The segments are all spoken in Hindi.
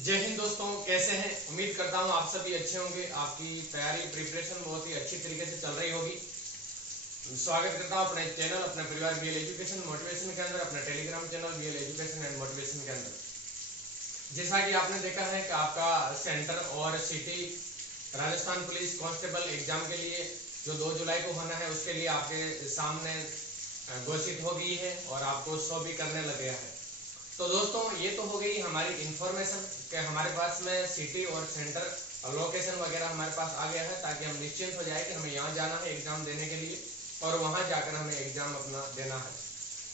जय हिंद दोस्तों, कैसे हैं? उम्मीद करता हूं आप सभी अच्छे होंगे। आपकी तैयारी प्रिपरेशन बहुत ही अच्छी तरीके से चल रही होगी। स्वागत करता हूं अपने चैनल, अपने परिवार बीएल एजुकेशन मोटिवेशन के अंदर, अपने Telegram channel BL education and motivation के अंदर। जैसा कि आपने देखा है कि आपका सेंटर और city Rajasthan police constable exam के लिए जो 2 जुलाई को होना है, उसके लिए आपके सामने घोषित हो गई है और आपको शो भी करने लग गया है। तो दोस्तों, ये तो हो गई हमारी इंफॉर्मेशन कि हमारे पास में सिटी और सेंटर और लोकेशन वगैरह हमारे पास आ गया है, ताकि हम निश्चिंत हो जाए कि हमें यहाँ जाना है एग्जाम देने के लिए और वहां जाकर हमें एग्जाम अपना देना है।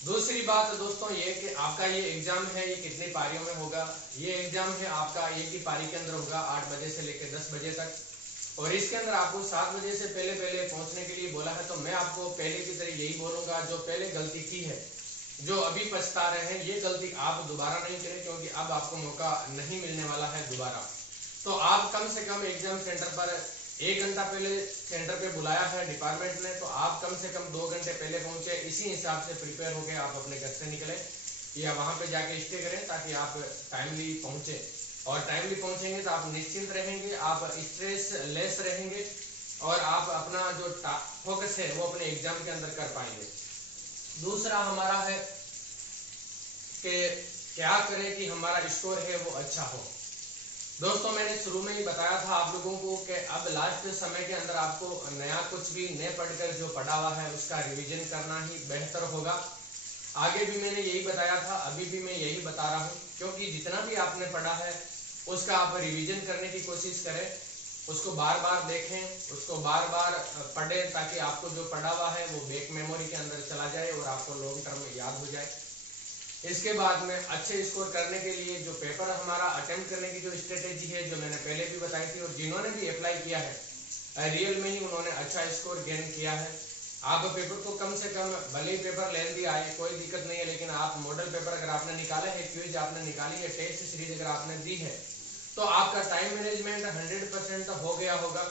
दूसरी बात दोस्तों ये कि आपका ये एग्जाम है, ये कितनी पारियों में होगा। ये एग्जाम है आपका एक ही पारी के अंदर होगा, 8 बजे से लेकर 10 बजे तक। और इसके अंदर आपको 7 बजे से पहले पहले पहुंचने के लिए बोला है। तो मैं आपको पहले की तरह यही बोलूंगा, जो पहले गलती की है, जो अभी पछता रहे हैं, ये गलती आप दोबारा नहीं करें, क्योंकि अब आपको मौका नहीं मिलने वाला है दोबारा। तो आप कम से कम एग्जाम सेंटर पर 1 घंटा पहले सेंटर पे बुलाया है डिपार्टमेंट ने, तो आप कम से कम 2 घंटे पहले पहुंचे। इसी हिसाब से प्रिपेयर होकर आप अपने घर से निकले या वहां पे जाके स्टे करें, ताकि आप टाइमली पहुंचे। और टाइमली पहुंचेंगे तो आप निश्चिंत रहेंगे, आप स्ट्रेस लेस रहेंगे और आप अपना जो फोकस है वो अपने एग्जाम के अंदर कर पाएंगे। दूसरा हमारा है कि क्या करें कि हमारा स्कोर है वो अच्छा हो। दोस्तों, मैंने शुरू में ही बताया था आप लोगों को कि अब लास्ट समय के अंदर आपको नया कुछ भी न पढ़कर जो पढ़ा हुआ है उसका रिवीजन करना ही बेहतर होगा। आगे भी मैंने यही बताया था, अभी भी मैं यही बता रहा हूँ, क्योंकि जितना भी आपने पढ़ा है उसका आप रिवीजन करने की कोशिश करें, उसको बार बार देखें, उसको बार बार पढ़ें, ताकि आपको जो पढ़ा हुआ है वो बैक मेमोरी के अंदर चला जाए और आपको लॉन्ग टर्म में याद हो जाए। इसके बाद में अच्छे स्कोर करने के लिए जो पेपर हमारा अटेम्प्ट करने की जो स्ट्रेटेजी है, जो मैंने पहले भी बताई थी, और जिन्होंने भी अप्लाई किया है रियल में ही उन्होंने अच्छा स्कोर गेन किया है। आप पेपर को कम से कम, भले ही पेपर लेंदी आए कोई दिक्कत नहीं है, लेकिन आप मॉडल पेपर अगर आपने निकाले है, क्विज आपने निकाली है, टेस्ट सीरीज अगर आपने दी है, तो आपका टाइम मैनेजमेंट 100% हो गया होगा।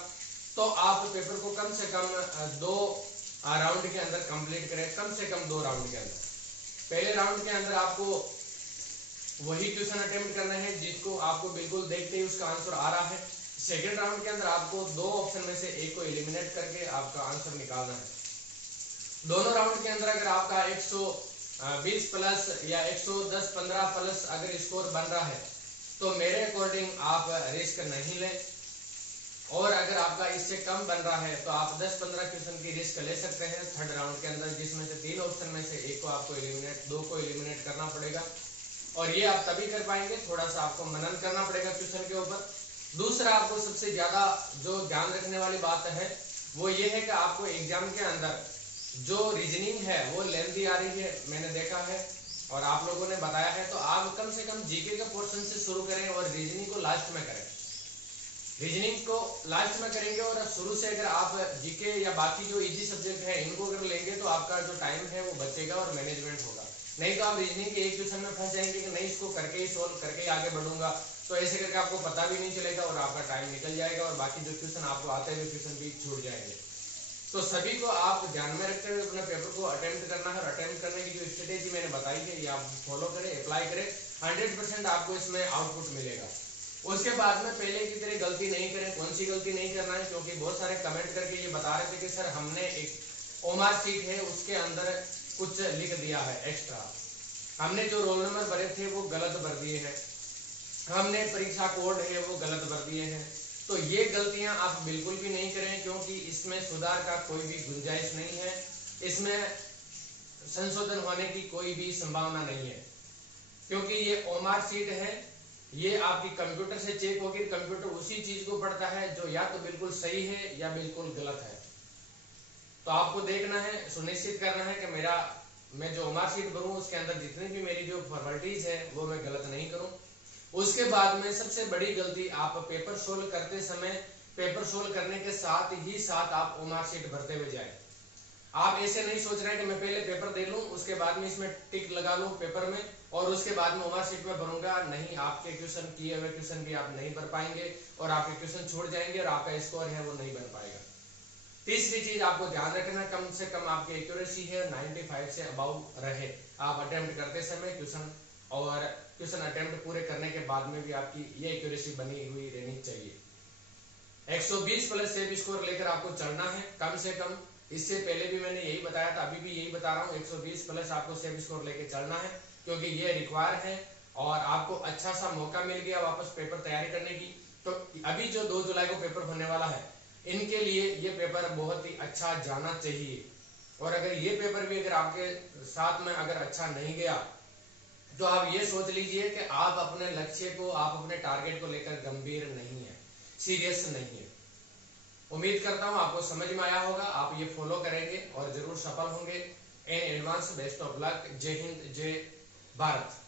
तो आप पेपर को कम से कम 2 राउंड के अंदर कंप्लीट करें, कम से कम 2 राउंड के अंदर। पहले राउंड के अंदर आपको वही क्वेश्चन अटेम्प्ट करना है जिसको आपको बिल्कुल देखते ही उसका आंसर आ रहा है। सेकेंड राउंड के अंदर आपको 2 ऑप्शन में से एक को एलिमिनेट करके आपका आंसर निकालना है। दोनों राउंड के अंदर अगर आपका 120 प्लस या 110-15 प्लस अगर स्कोर बन रहा है, तो मेरे अकॉर्डिंग आप रिस्क नहीं लें। और अगर आपका इससे कम बन रहा है तो आप 10-15 क्वेश्चन की रिस्क ले सकते हैं थर्ड राउंड के अंदर, जिसमें से 3 ऑप्शन में से एक को आपको एलिमिनेट, 2 को एलिमिनेट करना पड़ेगा। और ये आप तभी कर पाएंगे, थोड़ा सा आपको मनन करना पड़ेगा क्वेश्चन के ऊपर। दूसरा, आपको सबसे ज्यादा जो ध्यान रखने वाली बात है वो ये है कि आपको एग्जाम के अंदर जो रीजनिंग है वो लेंथी आ रही है, मैंने देखा है और आप लोगों ने बताया है। तो आप कम से कम जीके का पोर्शन से शुरू करें और रीजनिंग को लास्ट में करें। रीजनिंग को लास्ट में करेंगे और शुरू से अगर आप जीके या बाकी जो इजी सब्जेक्ट है इनको अगर लेंगे तो आपका जो टाइम है वो बचेगा और मैनेजमेंट होगा। नहीं तो आप रीजनिंग के एक क्वेश्चन में फंस जाएंगे कि नहीं, इसको करके ही सोल्व करके ही आगे बढ़ूंगा, तो ऐसे करके आपको पता भी नहीं चलेगा और आपका टाइम निकल जाएगा और बाकी जो क्वेश्चन आपको आते हुए क्वेश्चन भी छूट जाएंगे। तो सभी को आप ध्यान में रखते हुए अपने पेपर को अटेम्प्ट करना है और अटेम्प्ट करने की जो स्ट्रेटेजी मैंने बताई है ये आप फॉलो करें, अप्लाई करें, 100% आपको इसमें आउटपुट मिलेगा। उसके बाद में पहले की तरह गलती नहीं करें। कौन सी गलती नहीं करना है? क्योंकि बहुत सारे कमेंट करके ये बता रहे थे कि सर हमने एक ओमार सीट है उसके अंदर कुछ लिख दिया है एक्स्ट्रा, हमने जो रोल नंबर भरे थे वो गलत भर दिए हैं, हमने परीक्षा कोड है वो गलत भर दिए हैं। तो ये गलतियां आप बिल्कुल भी नहीं करें, क्योंकि इसमें सुधार का कोई भी गुंजाइश नहीं है, इसमें संशोधन होने की कोई भी संभावना नहीं है। क्योंकि ये ओमार सीट है, ये आपकी कंप्यूटर से चेक होगी, कंप्यूटर उसी चीज को पढ़ता है जो या तो बिल्कुल सही है या बिल्कुल गलत है। तो आपको देखना है, सुनिश्चित करना है कि मैं जो ओमार सीट भरूं उसके अंदर जितनी भी मेरी जो फॉर्मेलिटीज है वो मैं गलत नहीं करूं। उसके बाद में सबसे बड़ी गलती, आप पेपर सोल्व करते समय पेपर सोल्व करने के साथ ही साथ आप ओमार सीट भरते हुए जाए। आप ऐसे नहीं सोच रहे हैं कि मैं पहले पेपर दे लूं उसके बाद में इसमें टिक लगा लूं पेपर में और उसके बाद में ओमार सीट में भरूंगा। नहीं, आपके क्वेश्चन किए हुए क्वेश्चन भी आप नहीं भर पाएंगे और आपके क्वेश्चन छूट जाएंगे और आपका स्कोर है वो नहीं बन पाएगा। तीसरी चीज आपको ध्यान रखना, कम से कम आपकी एक्यूरेसी है 95 से अबाउ रहे आप अटेम्प्ट करते समय क्वेश्चन, और क्वेश्चन अटेम्प्ट पूरे करने के बाद में भी आपकी ये एक्यूरेसी बनी हुई रहनी चाहिए। 120 प्लस सेफ स्कोर लेकर आपको चलना है कम से कम। इससे पहले भी मैंने यही बताया था, अभी भी यही बता रहा हूँ, 120 प्लस आपको सेफ स्कोर लेकर चलना है, क्योंकि ये रिक्वायर है और आपको अच्छा सा मौका मिल गया वापस पेपर तैयारी करने की। तो अभी जो 2 जुलाई को पेपर होने वाला है, इनके लिए ये पेपर बहुत ही अच्छा जाना चाहिए। और अगर ये पेपर भी अगर आपके साथ में अगर अच्छा नहीं गया, तो आप ये सोच लीजिए कि आप अपने लक्ष्य को, आप अपने टारगेट को लेकर गंभीर नहीं है, सीरियस नहीं है। उम्मीद करता हूं आपको समझ में आया होगा, आप ये फॉलो करेंगे और जरूर सफल होंगे। In advance best of luck. जय हिंद, जय भारत।